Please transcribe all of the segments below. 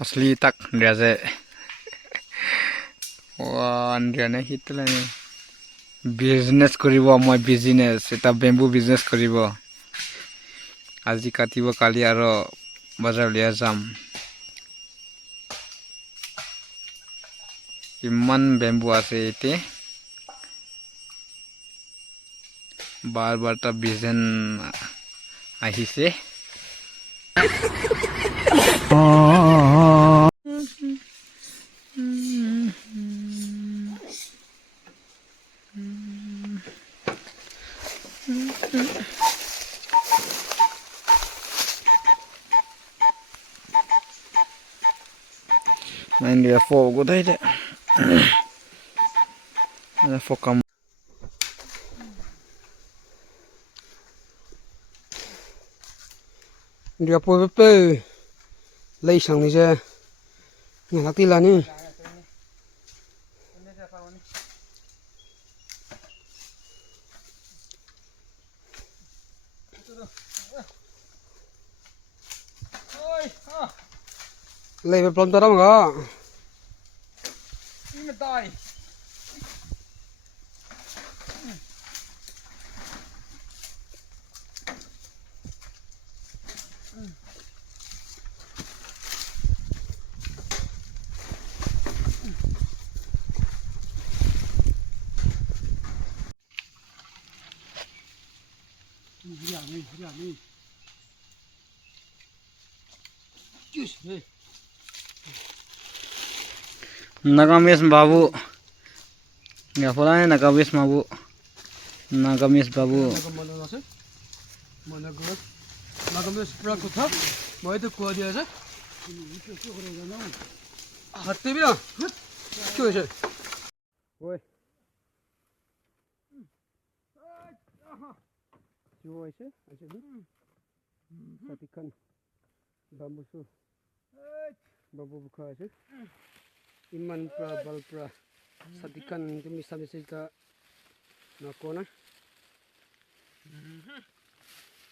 Pasli tak dia se. Wah, dia ne hit le ne. Business koribo moi business. Eta bamboo business koribo. Aji katibo kali aro bazar liya jam. Iman bamboo ase ite. Bar ta vision ahise. Main dia fogo dai de. Ada focam. Dia po lấy sang ni je nhà lắc ti là ni lấy về plom ta đâu mà Nagamis babu. Nggak pula nagamis babu. Nagamis babu. nagamis pra kutha moi to ko dia je hatte bi na kyo je oi kyo ise aje ni satikan bambu su bambu bukha je iman pra bal pra satikan tumi samisi ka na kona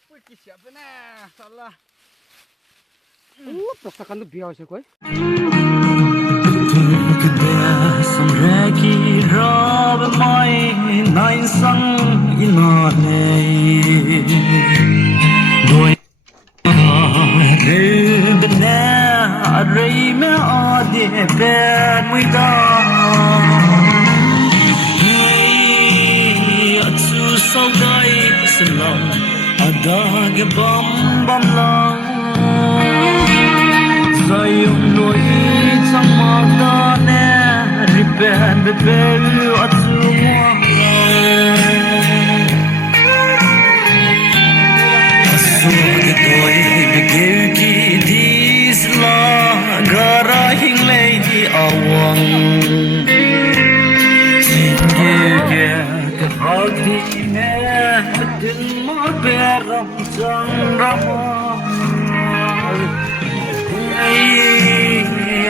Wih, siapa nih? Salah. Praktakan tu biar je koi. Adag bam lang sayong noi sang magdane ripen bebelu at sumuha asugitoy bigay ki disla garahing lay awang singgige kahagdine din beram sangraman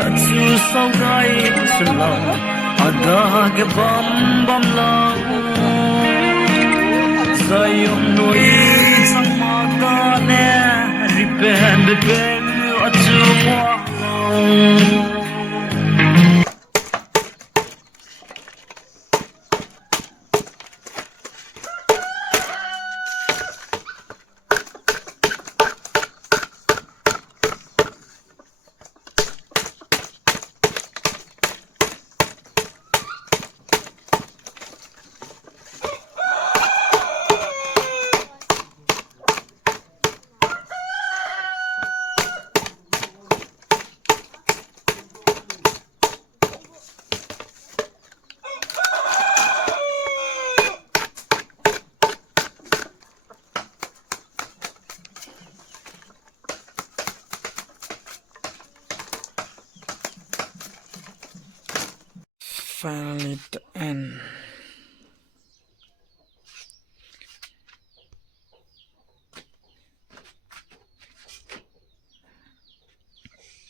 atsu saugai salam adag bam lang sayong noi sang magdane ripen bebelu atsu Finally the end.